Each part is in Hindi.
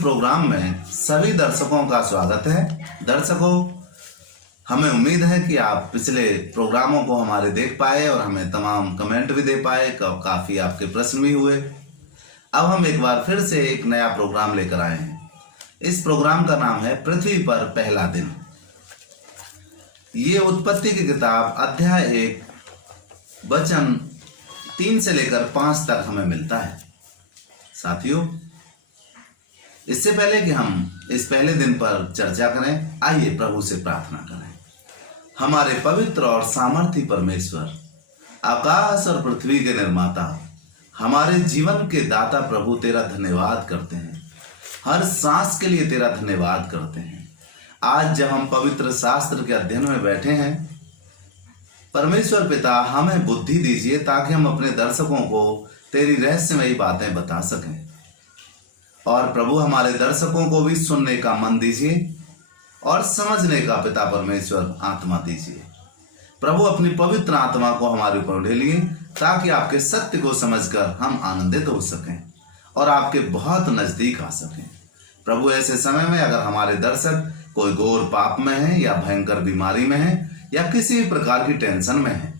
प्रोग्राम में सभी दर्शकों का स्वागत है। दर्शकों, हमें उम्मीद है कि आप पिछले प्रोग्रामों को हमारे देख पाए और हमें तमाम कमेंट भी दे पाए, काफ़ी आपके प्रश्न भी हुए। अब हम एक बार फिर से एक नया प्रोग्राम लेकर आए हैं। इस प्रोग्राम का नाम है पृथ्वी पर पहला दिन। ये उत्पत्ति की किताब अध्याय 1 वचन 3 से लेकर 5 तक हमें मिलता है। साथियों, इससे पहले कि हम इस पहले दिन पर चर्चा करें, आइए प्रभु से प्रार्थना करें। हमारे पवित्र और सामर्थी परमेश्वर, आकाश और पृथ्वी के निर्माता, हमारे जीवन के दाता प्रभु, तेरा धन्यवाद करते हैं। हर सांस के लिए तेरा धन्यवाद करते हैं। आज जब हम पवित्र शास्त्र के अध्ययन में बैठे हैं, परमेश्वर पिता हमें बुद्धि दीजिए ताकि हम अपने दर्शकों को तेरी रहस्यमयी बातें बता सकें। और प्रभु, हमारे दर्शकों को भी सुनने का मन दीजिए और समझने का पिता परमेश्वर आत्मा दीजिए। प्रभु, अपनी पवित्र आत्मा को हमारे ऊपर ढेलिए ताकि आपके सत्य को समझकर हम आनंदित हो सकें और आपके बहुत नजदीक आ सकें। प्रभु, ऐसे समय में अगर हमारे दर्शक कोई घोर पाप में है या भयंकर बीमारी में है या किसी भी प्रकार की टेंशन में है,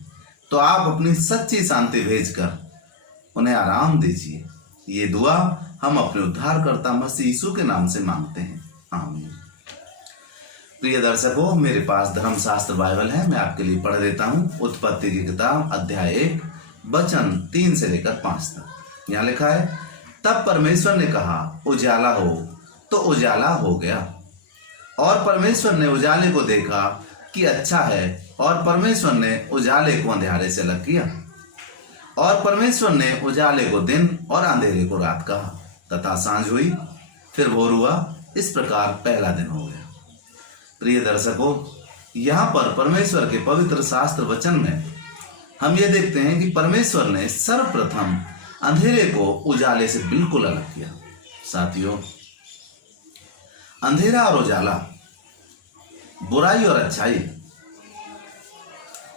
तो आप अपनी सच्ची शांति भेजकर उन्हें आराम दीजिए। ये दुआ हम अपने उद्धारकर्ता मसीह यीशु के नाम से मांगते हैं, आमीन। प्रिय दर्शकों, मेरे पास धर्मशास्त्र बाइबल है, मैं आपके लिए पढ़ देता हूँ। उत्पत्ति की किताब अध्याय 1 वचन 3 से लेकर 5 तक। यहाँ लिखा है, तब परमेश्वर ने कहा उजाला हो, तो उजाला हो गया। और परमेश्वर ने उजाले को देखा कि अच्छा है, और परमेश्वर ने उजाले को अंधेरे से अलग किया। और परमेश्वर ने उजाले को दिन और अंधेरे को रात कहा, तथा सांझ हुई, फिर भोर हुआ। इस प्रकार पहला दिन हो गया। प्रिय दर्शकों, यहाँ पर परमेश्वर के पवित्र शास्त्र वचन में हम ये देखते हैं कि परमेश्वर ने सर्वप्रथम अंधेरे को उजाले से बिल्कुल अलग किया। साथियों, अंधेरा और उजाला, बुराई और अच्छाई,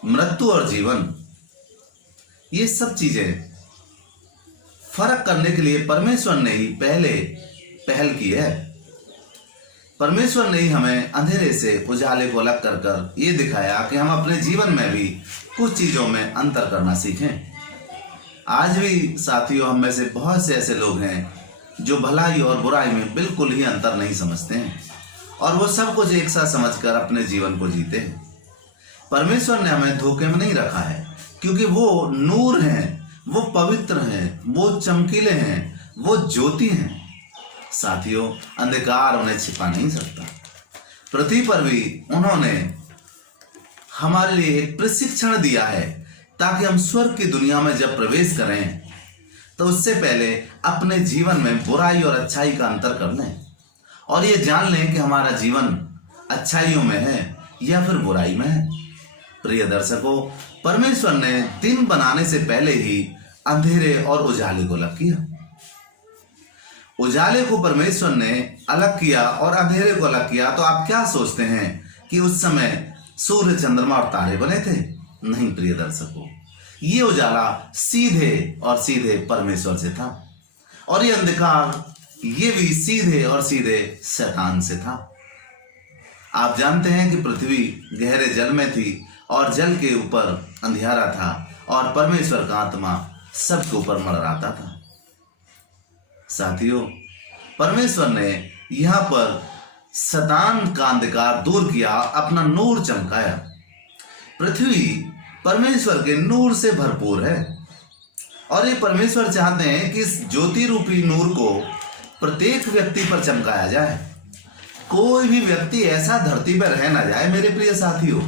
मृत्यु और जीवन, ये सब चीजें फर्क करने के लिए परमेश्वर ने ही पहल की है। परमेश्वर ने ही हमें अंधेरे से उजाले को अलग कर कर ये दिखाया कि हम अपने जीवन में भी कुछ चीजों में अंतर करना सीखें। आज भी साथियों, हम में से बहुत से ऐसे लोग हैं जो भलाई और बुराई में बिल्कुल ही अंतर नहीं समझते हैं और वो सब कुछ एक साथ समझकर अपने जीवन को जीते हैं। परमेश्वर ने हमें धोखे में नहीं रखा है, क्योंकि वो नूर हैं, वो पवित्र हैं, वो चमकीले हैं, वो ज्योति हैं। साथियों, अंधकार उन्हें छिपा नहीं सकता। पृथ्वी पर भी उन्होंने हमारे लिए एक प्रशिक्षण दिया है ताकि हम स्वर्ग की दुनिया में जब प्रवेश करें तो उससे पहले अपने जीवन में बुराई और अच्छाई का अंतर कर लें और ये जान लें कि हमारा जीवन अच्छाइयों में है या फिर बुराई में है। प्रिय दर्शकों, परमेश्वर ने दिन बनाने से पहले ही अंधेरे और उजाले को अलग किया। उजाले को परमेश्वर ने अलग किया और अंधेरे को अलग किया, तो आप क्या सोचते हैं कि उस समय सूर्य, चंद्रमा और तारे बने थे? नहीं प्रिय दर्शकों, ये उजाला सीधे और सीधे परमेश्वर से था और ये अंधकार ये भी सीधे और सीधे शैतान से था। आप जानते हैं कि पृथ्वी गहरे जल में थी और जल के ऊपर अंधियारा था और परमेश्वर का आत्मा सबके ऊपर मंडराता था। साथियों, परमेश्वर ने यहाँ पर शैतान का अंधकार दूर किया, अपना नूर चमकाया। पृथ्वी परमेश्वर के नूर से भरपूर है और ये परमेश्वर चाहते हैं कि इस ज्योति रूपी नूर को प्रत्येक व्यक्ति पर चमकाया जाए। कोई भी व्यक्ति ऐसा धरती पर रह ना जाए मेरे प्रिय साथियों,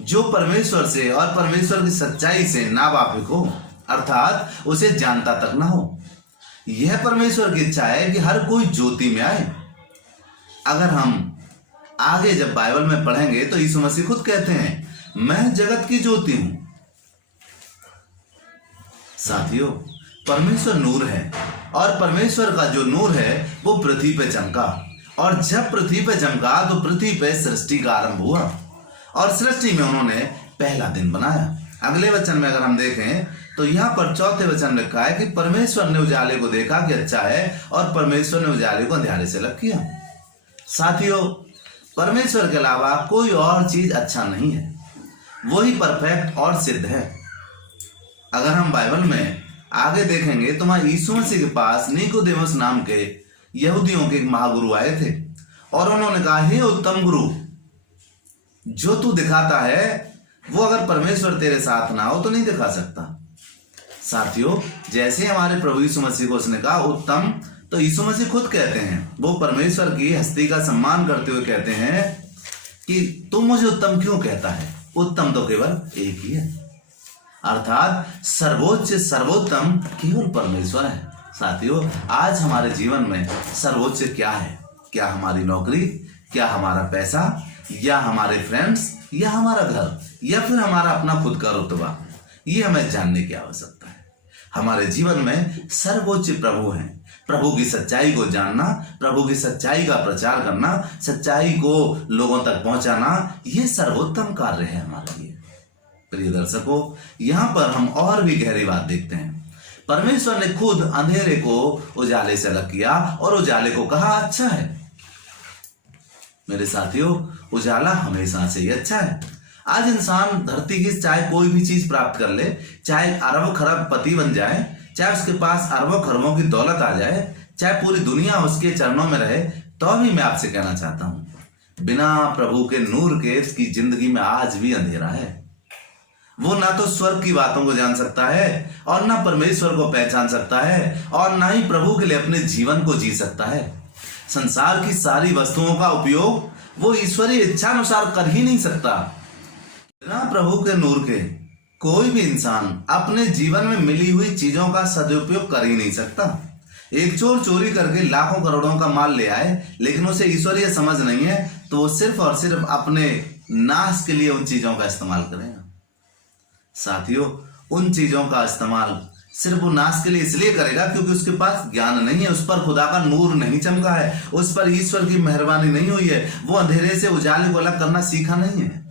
जो परमेश्वर से और परमेश्वर की सच्चाई से नावाकिफ हो, अर्थात उसे जानता तक ना हो। यह परमेश्वर की इच्छा है कि हर कोई ज्योति में आए। अगर हम आगे जब बाइबल में पढ़ेंगे तो यीशु मसीह खुद कहते हैं, मैं जगत की ज्योति हूं। साथियों, परमेश्वर नूर है और परमेश्वर का जो नूर है वो पृथ्वी पे चमका और जब पृथ्वी पे चमका तो पृथ्वी पे सृष्टि का आरंभ हुआ और सृष्टि में उन्होंने पहला दिन बनाया। अगले वचन में अगर हम देखें तो यहाँ पर चौथे वचन में लिखा है कि परमेश्वर ने उजाले को देखा कि अच्छा है और परमेश्वर ने उजाले को अंधेरे से अलग किया। साथियों, परमेश्वर के अलावा कोई और चीज अच्छा नहीं है, वही परफेक्ट और सिद्ध है। अगर हम बाइबल में आगे देखेंगे तो वहां यीशु मसीह के पास निकोदेमुस नाम के यहूदियों के एक महागुरु आए थे और उन्होंने कहा, हे उत्तम गुरु, जो तू दिखाता है वो अगर परमेश्वर तेरे साथ ना हो तो नहीं दिखा सकता। साथियों, जैसे हमारे प्रभु यीशु मसीह को उसने कहा उत्तम, तो यीशु मसीह खुद कहते हैं, वो परमेश्वर की हस्ती का सम्मान करते हुए कहते हैं कि तू मुझे उत्तम क्यों कहता है? उत्तम तो केवल एक ही है, अर्थात सर्वोच्च सर्वोत्तम केवल परमेश्वर है। साथियों, आज हमारे जीवन में सर्वोच्च क्या है? क्या हमारी नौकरी, क्या हमारा पैसा, या हमारे फ्रेंड्स, या हमारा घर, या फिर हमारा अपना खुद का रुतबा? ये हमें जानने की आवश्यकता है। हमारे जीवन में सर्वोच्च प्रभु हैं। प्रभु की सच्चाई को जानना, प्रभु की सच्चाई का प्रचार करना, सच्चाई को लोगों तक पहुंचाना, ये सर्वोत्तम कार्य है हमारे लिए। प्रिय दर्शकों, यहाँ पर हम और भी गहरी बात देखते हैं। परमेश्वर ने खुद अंधेरे को उजाले से अलग किया और उजाले को कहा अच्छा है। मेरे साथियों, उजाला हमेशा से ही अच्छा है। आज इंसान धरती की चाहे कोई भी चीज प्राप्त कर ले, चाहे अरब खरब पति बन जाए, चाहे उसके पास अरबों खरबों की दौलत आ जाए, चाहे पूरी दुनिया उसके चरणों में रहे, तो भी मैं आपसे कहना चाहता हूं, बिना प्रभु के नूर के उसकी जिंदगी में आज भी अंधेरा है। वो ना तो स्वर्ग की बातों को जान सकता है और ना परमेश्वर को पहचान सकता है और ना ही प्रभु के लिए अपने जीवन को जी सकता है। संसार की सारी वस्तुओं का उपयोग वो ईश्वरीय इच्छा अनुसार कर ही नहीं सकता। बिना प्रभु के नूर के कोई भी इंसान अपने जीवन में मिली हुई चीजों का सदुपयोग कर ही नहीं सकता। एक चोर चोरी करके लाखों करोड़ों का माल ले आए, लेकिन उसे ईश्वरीय समझ नहीं है, तो वो सिर्फ और सिर्फ अपने नाश के लिए उन चीजों का इस्तेमाल करेगा। साथियों, उन चीजों का इस्तेमाल सिर्फ वो नाश के लिए इसलिए करेगा क्योंकि उसके पास ज्ञान नहीं है, उस पर खुदा का नूर नहीं चमका है, उस पर ईश्वर की मेहरबानी नहीं हुई है, वो अंधेरे से उजाले को अलग करना सीखा नहीं है।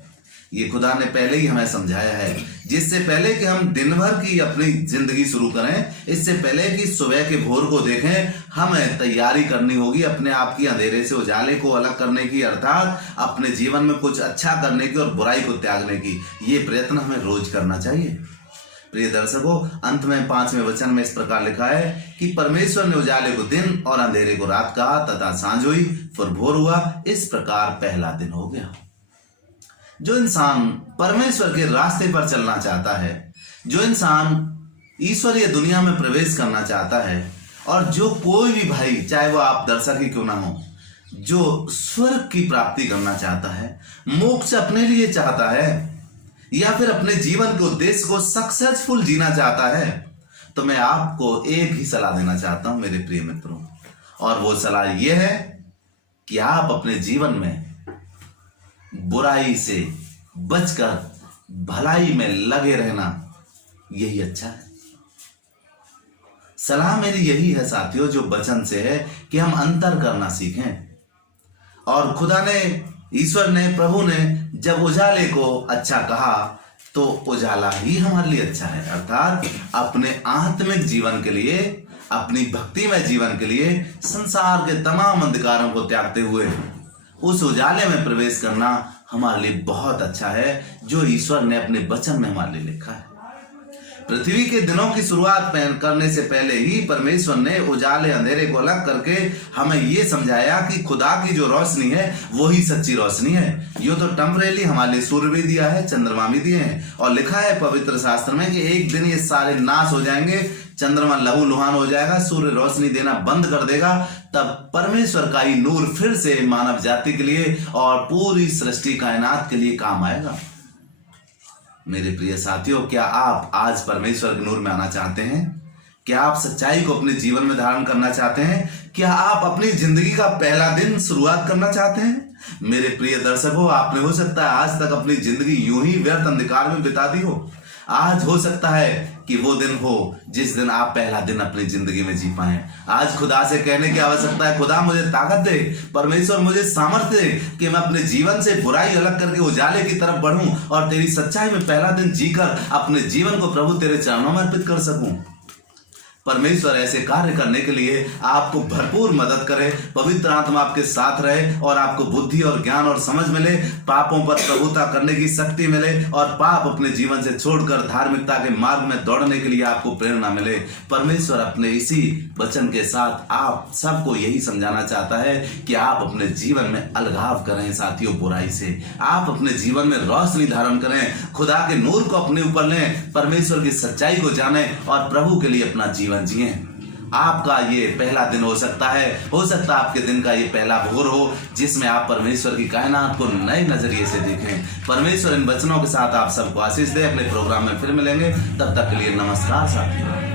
ये खुदा ने पहले ही हमें समझाया है। जिससे पहले कि हम दिन भर की अपनी जिंदगी शुरू करें, इससे पहले कि सुबह के भोर को देखें, हमें तैयारी करनी होगी अपने आप की अंधेरे से उजाले को अलग करने की, अर्थात अपने जीवन में कुछ अच्छा करने की और बुराई को त्यागने की। ये प्रयत्न हमें रोज करना चाहिए। प्रिय दर्शकों, अंत में 5वें वचन में इस प्रकार लिखा है कि परमेश्वर ने उजाले को दिन और अंधेरे को रात कहा, तथा सांझ हुई, फिर भोर हुआ, इस प्रकार पहला दिन हो गया। जो इंसान परमेश्वर के रास्ते पर चलना चाहता है, जो इंसान ईश्वरीय दुनिया में प्रवेश करना चाहता है, और जो कोई भी भाई, चाहे वो आप दर्शक ही क्यों ना हो, जो स्वर्ग की प्राप्ति करना चाहता है, मोक्ष अपने लिए चाहता है, या फिर अपने जीवन के उद्देश्य को सक्सेसफुल जीना चाहता है, तो मैं आपको एक ही सलाह देना चाहता हूं मेरे प्रिय मित्रों, और वो सलाह ये है कि आप अपने जीवन में बुराई से बचकर भलाई में लगे रहना, यही अच्छा है। सलाह मेरी यही है साथियों, जो वचन से है, कि हम अंतर करना सीखें। और खुदा ने, ईश्वर ने, प्रभु ने जब उजाले को अच्छा कहा, तो उजाला ही हमारे लिए अच्छा है, अर्थात अपने आत्मिक जीवन के लिए, अपनी भक्तिमय जीवन के लिए संसार के तमाम अंधकारों को त्यागते हुए उस उजाले में प्रवेश करना हमारे लिए बहुत अच्छा है, जो ईश्वर ने अपने वचन में हमारे लिए लिखा है। पृथ्वी के दिनों की शुरुआत करने से पहले ही परमेश्वर ने उजाले अंधेरे को अलग करके हमें ये समझाया कि खुदा की जो रोशनी है वही सच्ची रोशनी है। ये तो टेम्परेरी हमारे लिए सूर्य भी दिया है, चंद्रमा भी दिए हैं, और लिखा है पवित्र शास्त्र में कि एक दिन ये सारे नाश हो जाएंगे, चंद्रमा लहू लुहान हो जाएगा, सूर्य रोशनी देना बंद कर देगा, तब परमेश्वर का ही नूर फिर से मानव जाति के लिए और पूरी सृष्टि कायनात के लिए काम आएगा। मेरे प्रिय साथियों, क्या आप आज परमेश्वर के नूर में आना चाहते हैं? क्या आप सच्चाई को अपने जीवन में धारण करना चाहते हैं? क्या आप अपनी जिंदगी का पहला दिन शुरुआत करना चाहते हैं? मेरे प्रिय दर्शकों, आपने हो सकता है आज तक अपनी जिंदगी यूं ही व्यर्थ अंधकार में बिता दी हो। आज हो सकता है कि वो दिन हो जिस दिन आप पहला दिन अपनी जिंदगी में जी पाएं। आज खुदा से कहने की आवश्यकता है, खुदा मुझे ताकत दे, परमेश्वर मुझे सामर्थ्य दे कि मैं अपने जीवन से बुराई अलग करके उजाले की तरफ बढ़ूं और तेरी सच्चाई में पहला दिन जीकर अपने जीवन को प्रभु तेरे चरणों में अर्पित कर सकूं। परमेश्वर ऐसे कार्य करने के लिए आपको भरपूर मदद करे, पवित्र आत्मा आपके साथ रहे और आपको बुद्धि और ज्ञान और समझ मिले, पापों पर प्रभुता करने की शक्ति मिले और पाप अपने जीवन से छोड़कर धार्मिकता के मार्ग में दौड़ने के लिए आपको प्रेरणा मिले। परमेश्वर अपने इसी वचन के साथ आप सबको यही समझाना चाहता है कि आप अपने जीवन में अलगाव करें साथियों बुराई से, आप अपने जीवन में रोशनी धारण करें, खुदा के नूर को अपने ऊपर लें, परमेश्वर की सच्चाई को जानें और प्रभु के लिए अपना जीवन जिए। आपका ये पहला दिन हो सकता है आपके दिन का ये पहला भोर हो जिसमें आप परमेश्वर की कायनात को नए नजरिए से देखें। परमेश्वर इन वचनों के साथ आप सबको आशीष दे। अगले प्रोग्राम में फिर मिलेंगे, तब तक के लिए नमस्कार साथियों।